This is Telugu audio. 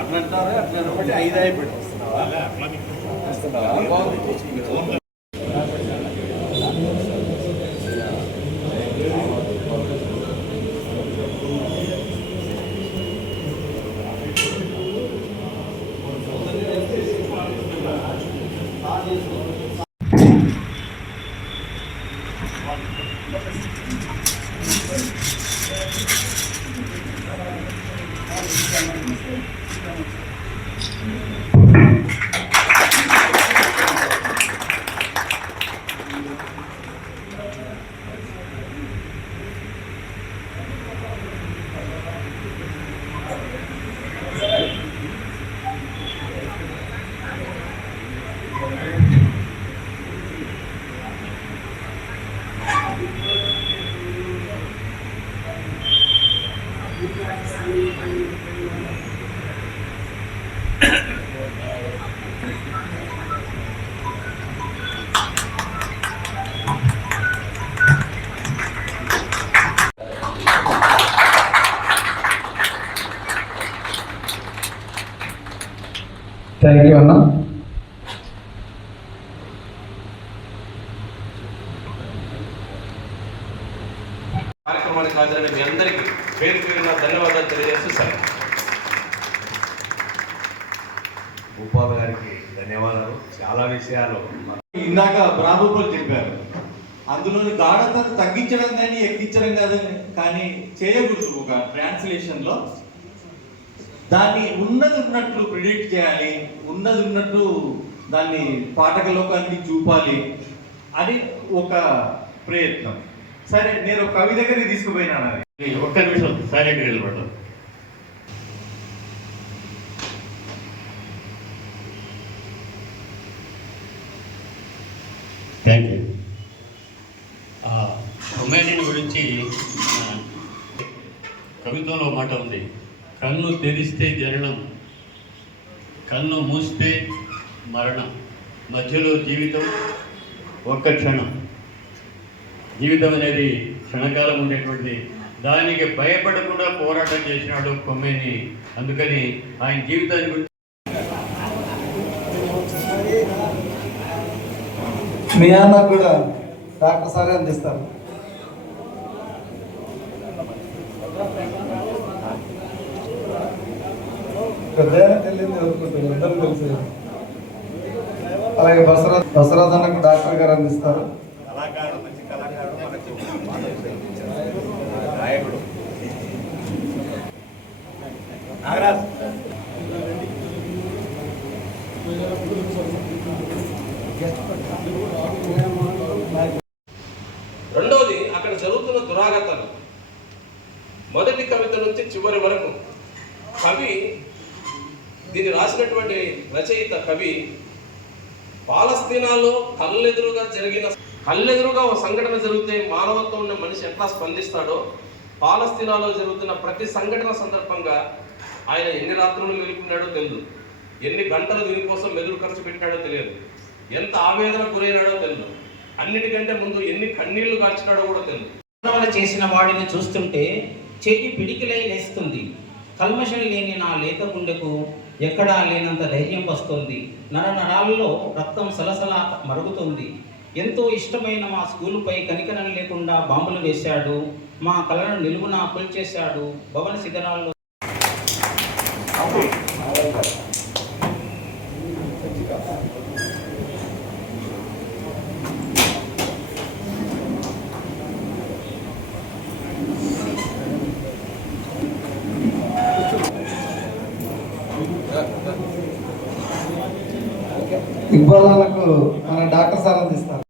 అట్లంటారు అట్లా బట్టి 5 అయిపోయింది. థ్యాంక్ యూ అన్న. కార్యక్రమానికి హాజరైన మీ అందరికీ పేరు పేరున ధన్యవాదాలు తెలియజేస్తూ సార్ భూపాల్ గారికి ధన్యవాదాలు. చాలా విషయాలు ఇందాక బ్రాహ్మణులు చెప్పారు, అందులోని గాఢతను తగ్గించడం కానీ ఎక్కించడం కాదని కానీ చేయకూడదు. ఒక ట్రాన్స్లేషన్లో దాన్ని ఉన్నది ఉన్నట్లు ప్రిడిక్ట్ చేయాలి, ఉన్నది ఉన్నట్టు దాన్ని పాఠక లోకానికి చూపాలి అని ఒక ప్రయత్నం. సరే, నేను కవి దగ్గరికి తీసుకుపోయినాను. అది ఒక్క నిమిషం సైలెంట్గా నిలబడ్డాను. Thank you. రొమాంటిక్ గురించి కవితలో మాట ఉంది, కన్ను తెరిస్తే జననం, కన్ను మూస్తే మరణం, మధ్యలో జీవితం ఒక్క క్షణం. జీవితం అనేది క్షణకాలం ఉండేటువంటి దానికి భయపడకుండా పోరాటం చేసినాడు కొమ్మేని. అందుకని ఆయన జీవితాన్ని గురించి మీ అన్నకు కూడా డాక్టర్ సార్ అందిస్తారు. పెద్దయినా తెలియదు చదువుకుంటారు, అందరూ తెలుసు. అలాగే బసరాజ్ అన్నకు డాక్టర్ గారు అందిస్తారు. రెండవది, అక్కడ జరుగుతున్న దురాగతాలు మొదటి కవిత నుంచి చివరి వరకు కవి, దీన్ని రాసినటువంటి రచయిత కవి పాలస్తీనాలో కళ్ళెదురుగా ఒక సంఘటన జరిగితే మానవత్వం ఉన్న మనిషి ఎట్లా స్పందిస్తాడో, పాలస్తీనాలో జరుగుతున్న ప్రతి సంఘటన సందర్భంగా ఆయన ఎన్ని రాత్రులు మేలుకున్నాడో తెలియదు, ఎన్ని గంటలు దీనికోసం మెదులు ఖర్చు పెట్టినాడో తెలియదు, ఎంత ఆవేదన గురైనాడో తెలియదు, అన్నిటికంటే ముందు ఎన్ని కన్నీళ్లు కార్చినాడో కూడా తెలియదు. చేసిన వాడిని చూస్తుంటే చెయ్యి పిడికిలై లేస్తుంది. కల్మషం లేని నా లేత గుండెకు ఎక్కడా లేనంత ధైర్యం వస్తుంది. నరాల్లో రక్తం సలసల మరుగుతుంది. ఎంతో ఇష్టమైన మా స్కూలుపై కనికరం లేకుండా బాంబులు వేశాడు. మా కళను నిలువున కూల్చేశాడు. భవన శిథిరాల్లో ఇక్బాల్ అన్నకు మన డాక్టర్ సార్ అందిస్తారు.